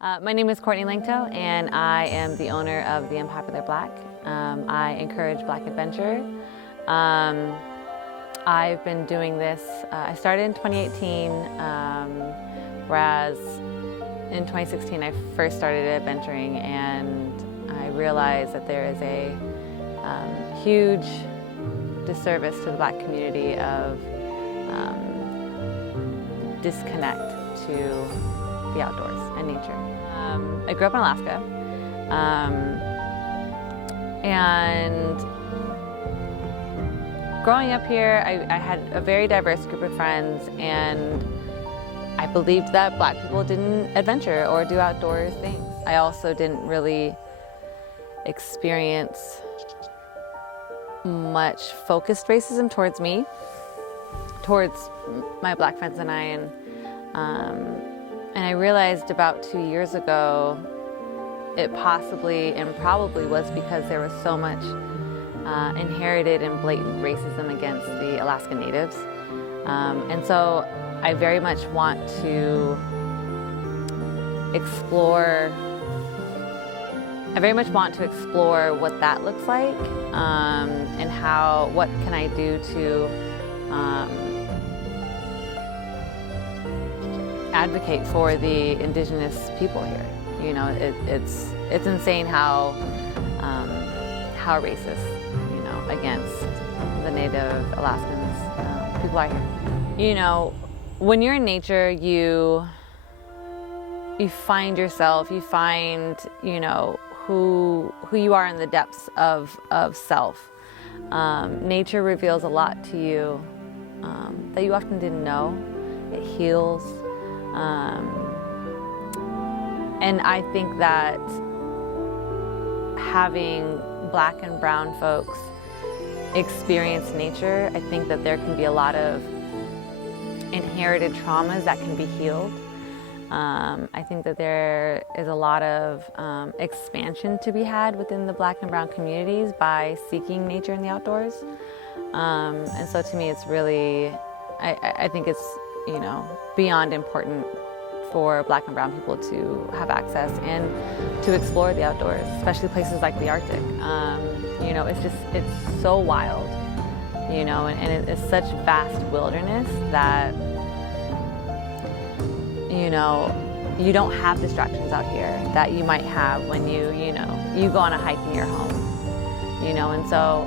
My name is Courtney Lanctot, and I am the owner of The Unpopular Black. I encourage Black adventure. I've been doing this, I started in 2018, whereas in 2016 I first started adventuring, and I realized that there is a huge disservice to the Black community of disconnect to the outdoors and nature. I grew up in Alaska, and growing up here, I had a very diverse group of friends, and I believed that Black people didn't adventure or do outdoor things. I also didn't really experience much focused racism towards me, towards my Black friends and I, and I realized about 2 years ago it possibly and probably was because there was so much inherited and blatant racism against the Alaska Natives. And so I very much want to explore what that looks like, and what can I do to advocate for the indigenous people here. You know, it's insane how racist, you know, against the Native Alaskans people are here. You know, when you're in nature, you find yourself, you find, you know, who you are in the depths of self. Nature reveals a lot to you that you often didn't know. It heals. And I think that having Black and brown folks experience nature, I think that there can be a lot of inherited traumas that can be healed. I think that there is a lot of expansion to be had within the Black and brown communities by seeking nature in the outdoors. And so to me, it's really, I think it's, you know, beyond important for Black and brown people to have access and to explore the outdoors, especially places like the Arctic. You know, it's so wild, you know, and it's such vast wilderness that, you know, you don't have distractions out here that you might have when you go on a hike near home, you know, and so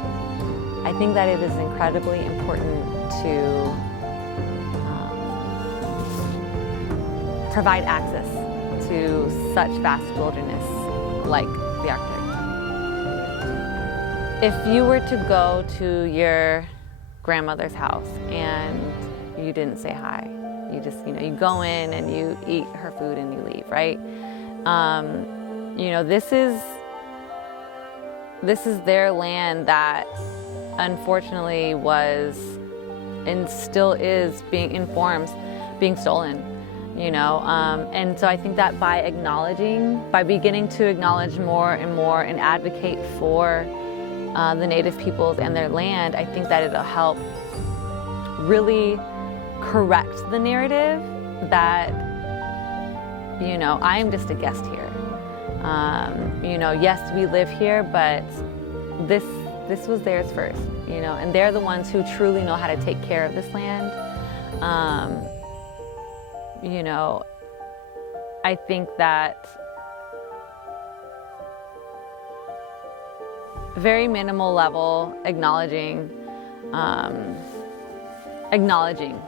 I think that it is incredibly important to provide access to such vast wilderness like the Arctic. If you were to go to your grandmother's house and you didn't say hi, you just, you know, you go in and you eat her food and you leave, right? You know, this is their land that unfortunately was and still is being stolen. You know, and so I think that by beginning to acknowledge more and more and advocate for the Native peoples and their land, I think that it'll help really correct the narrative that, you know, I am just a guest here. You know, yes, we live here, but this was theirs first, you know, and they're the ones who truly know how to take care of this land. You know, I think that very minimal level acknowledging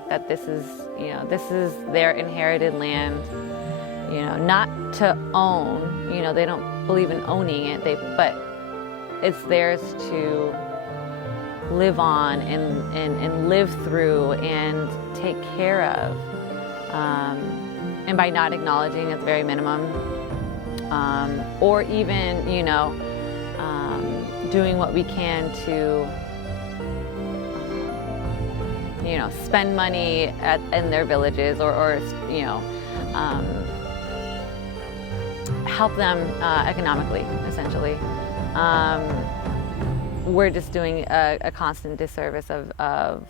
that this is, you know, this is their inherited land, you know, not to own, you know, they don't believe in owning it, but it's theirs to live on and live through and take care of. And by not acknowledging at the very minimum, or even, you know, doing what we can to, you know, spend money in their villages or you know, help them economically, essentially. We're just doing a constant disservice of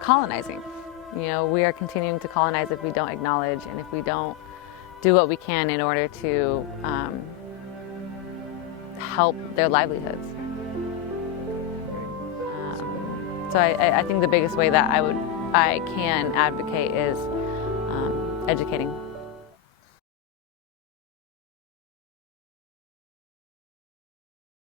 colonizing. You know, we are continuing to colonize if we don't acknowledge and if we don't do what we can in order to help their livelihoods. So I think the biggest way that I can advocate is educating.